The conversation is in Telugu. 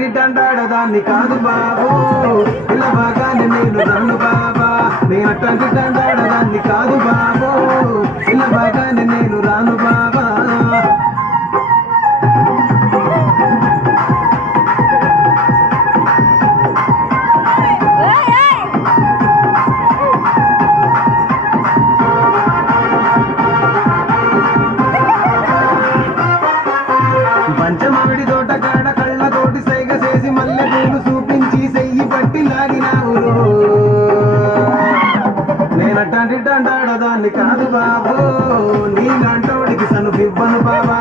అట్లాంటి దండాడదాన్ని కాదు బాబు ఇలా బాగానే నేను రాను బాబా నేను అట్లాంటి దండాడదాన్ని కాదు బాబు ఇలా బాగానే నేను రాను బాబా పంచమావిడి తోట కాడ కళ్ళతోటి సైగ చేసి మల్లె పూలు చూపించి సెయ్యి పట్టి లాగినావు నేనట్లాంటి దండాడదాన్ని కాదు బాబు నీలాంటోడికి సను ఇవ్వను బాబా